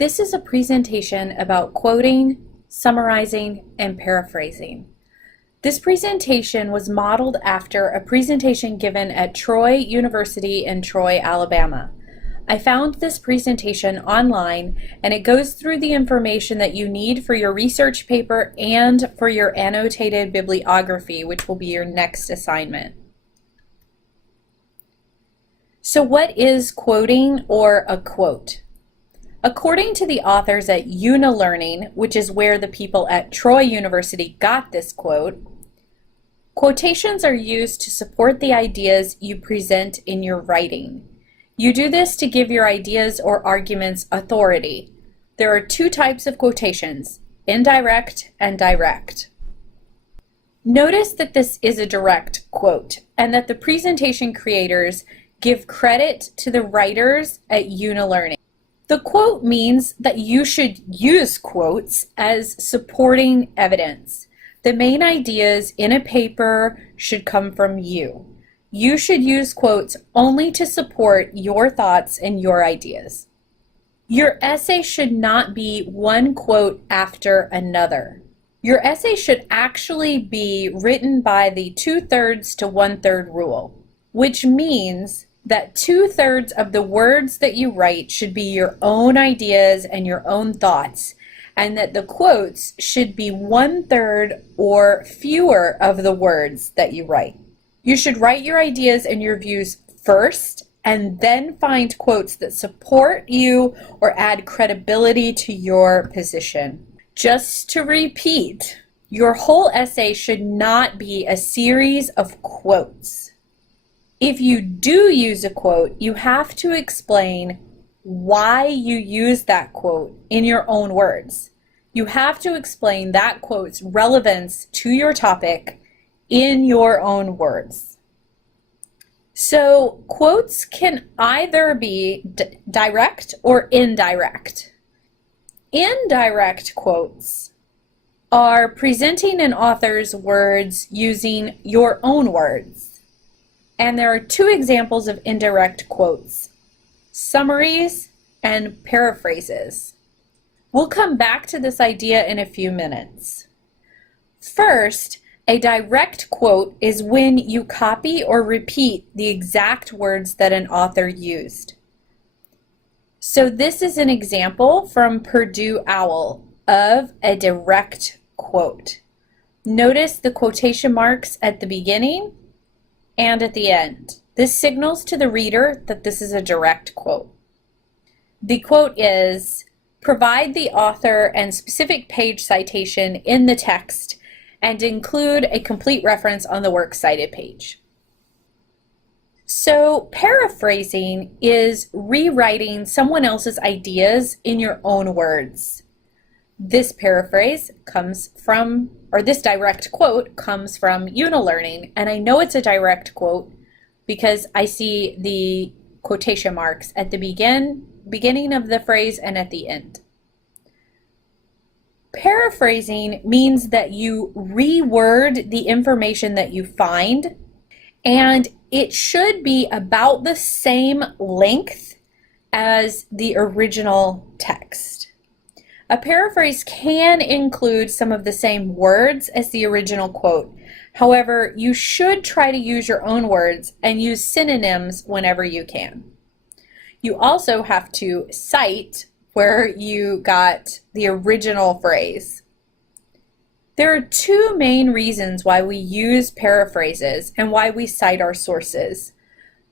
This is a presentation about quoting, summarizing, and paraphrasing. This presentation was modeled after a presentation given at Troy University in Troy, Alabama. I found this presentation online, and it goes through the information that you need for your research paper and for your annotated bibliography, which will be your next assignment. So what is quoting or a quote? According to the authors at Unilearning, which is where the people at Troy University got this quote, quotations are used to support the ideas you present in your writing. You do this to give your ideas or arguments authority. There are two types of quotations, indirect and direct. Notice that this is a direct quote and that the presentation creators give credit to the writers at Unilearning. The quote means that you should use quotes as supporting evidence. The main ideas in a paper should come from you. You should use quotes only to support your thoughts and your ideas. Your essay should not be one quote after another. Your essay should actually be written by the 2/3 to 1/3 rule, which means that 2/3 of the words that you write should be your own ideas and your own thoughts, and that the quotes should be 1/3 or fewer of the words that you write. You should write your ideas and your views first, and then find quotes that support you or add credibility to your position. Just to repeat, your whole essay should not be a series of quotes. If you do use a quote, you have to explain why you use that quote in your own words. You have to explain that quote's relevance to your topic in your own words. So quotes can either be direct or indirect. Indirect quotes are presenting an author's words using your own words. And there are two examples of indirect quotes: summaries and paraphrases. We'll come back to this idea in a few minutes. First, a direct quote is when you copy or repeat the exact words that an author used. So this is an example from Purdue OWL of a direct quote. Notice the quotation marks at the beginning and at the end. This signals to the reader that this is a direct quote. The quote is, provide the author and specific page citation in the text and include a complete reference on the works cited page. So paraphrasing is rewriting someone else's ideas in your own words. This paraphrase comes from, or this direct quote comes from Unilearning, and I know it's a direct quote because I see the quotation marks at the beginning of the phrase and at the end. Paraphrasing means that you reword the information that you find, and it should be about the same length as the original text. A paraphrase can include some of the same words as the original quote. However, you should try to use your own words and use synonyms whenever you can. You also have to cite where you got the original phrase. There are two main reasons why we use paraphrases and why we cite our sources.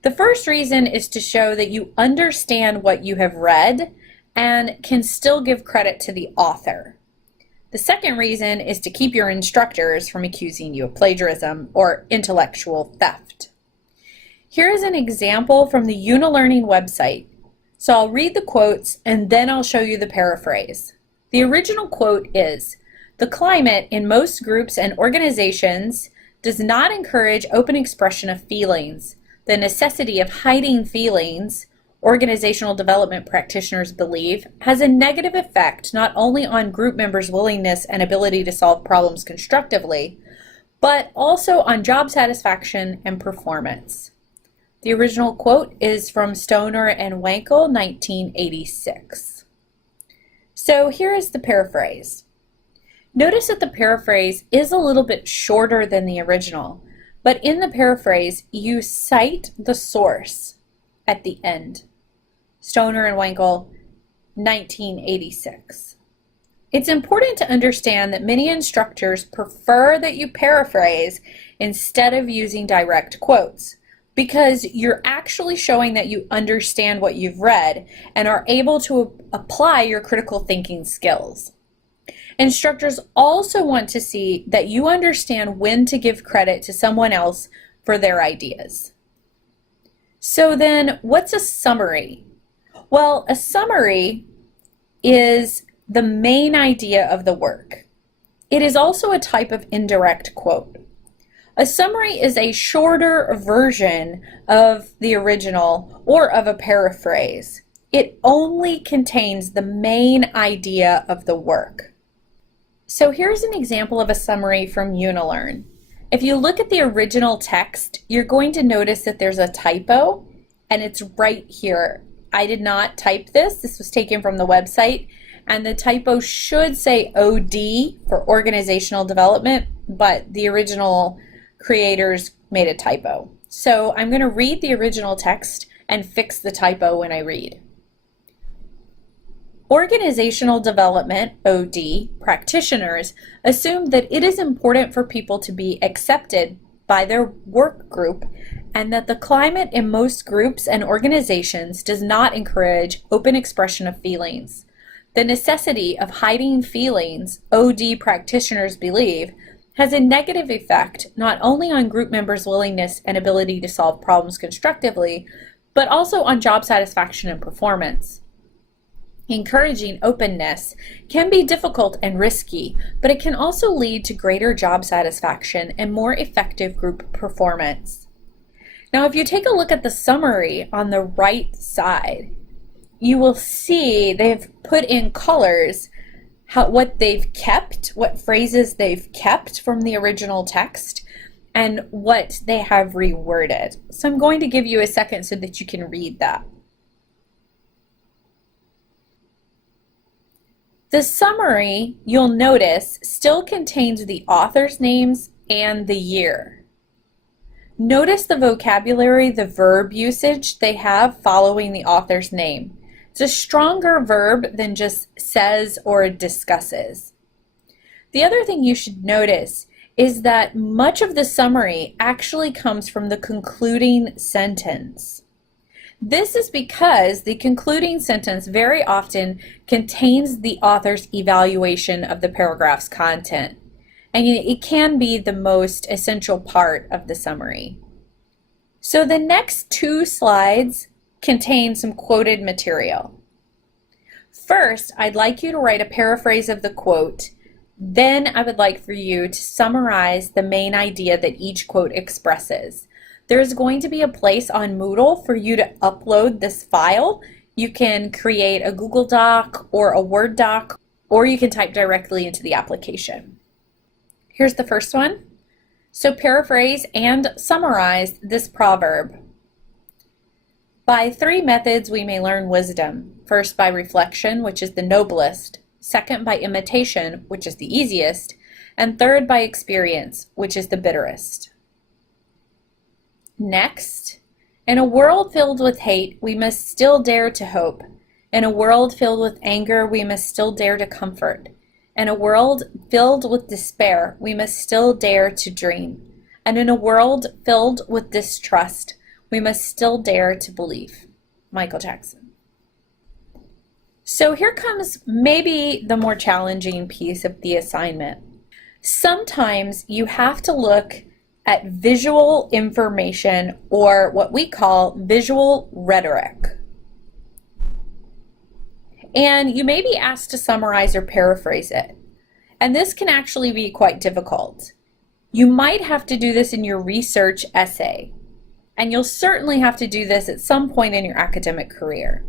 The first reason is to show that you understand what you have read and can still give credit to the author. The second reason is to keep your instructors from accusing you of plagiarism or intellectual theft. Here is an example from the Unilearning website. So I'll read the quotes and then I'll show you the paraphrase. The original quote is, the climate in most groups and organizations does not encourage open expression of feelings. The necessity of hiding feelings, organizational development practitioners believe, has a negative effect not only on group members' willingness and ability to solve problems constructively, but also on job satisfaction and performance. The original quote is from Stoner and Wankel, 1986. So here is the paraphrase. Notice that the paraphrase is a little bit shorter than the original, but in the paraphrase, you cite the source at the end. Stoner and Wankel, 1986. It's important to understand that many instructors prefer that you paraphrase instead of using direct quotes, because you're actually showing that you understand what you've read and are able to apply your critical thinking skills. Instructors also want to see that you understand when to give credit to someone else for their ideas. So then, what's a summary? Well, a summary is the main idea of the work. It is also a type of indirect quote. A summary is a shorter version of the original or of a paraphrase. It only contains the main idea of the work. So here's an example of a summary from UniLearn. If you look at the original text, you're going to notice that there's a typo, and it's right here. I did not type this. This was taken from the website, and the typo should say OD for organizational development, but the original creators made a typo. So I'm going to read the original text and fix the typo when I read. Organizational development, OD, practitioners assume that it is important for people to be accepted by their work group and that the climate in most groups and organizations does not encourage open expression of feelings. The necessity of hiding feelings, OD practitioners believe, has a negative effect not only on group members' willingness and ability to solve problems constructively, but also on job satisfaction and performance. Encouraging openness can be difficult and risky, but it can also lead to greater job satisfaction and more effective group performance. Now, if you take a look at the summary on the right side, you will see they've put in colors what they've kept, what phrases they've kept from the original text, and what they have reworded. So I'm going to give you a second so that you can read that. The summary, you'll notice, still contains the author's names and the year. Notice the vocabulary, the verb usage they have following the author's name. It's a stronger verb than just says or discusses. The other thing you should notice is that much of the summary actually comes from the concluding sentence. This is because the concluding sentence very often contains the author's evaluation of the paragraph's content, and it can be the most essential part of the summary. So the next two slides contain some quoted material. First, I'd like you to write a paraphrase of the quote. Then I would like for you to summarize the main idea that each quote expresses. There's going to be a place on Moodle for you to upload this file. You can create a Google Doc or a Word doc, or you can type directly into the application. Here's the first one. So paraphrase and summarize this proverb. By three methods we may learn wisdom. First, by reflection, which is the noblest. Second, by imitation, which is the easiest. And third, by experience, which is the bitterest. Next, in a world filled with hate, we must still dare to hope. In a world filled with anger, we must still dare to comfort. In a world filled with despair, we must still dare to dream. And in a world filled with distrust, we must still dare to believe. Michael Jackson. So here comes maybe the more challenging piece of the assignment. Sometimes you have to look at visual information, or what we call visual rhetoric. And you may be asked to summarize or paraphrase it. And this can actually be quite difficult. You might have to do this in your research essay. And you'll certainly have to do this at some point in your academic career.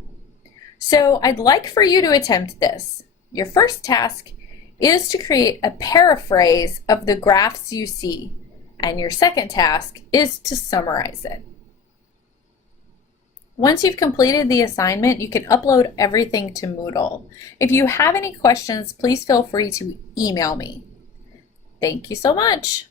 So I'd like for you to attempt this. Your first task is to create a paraphrase of the graphs you see. And your second task is to summarize it. Once you've completed the assignment, you can upload everything to Moodle. If you have any questions, please feel free to email me. Thank you so much.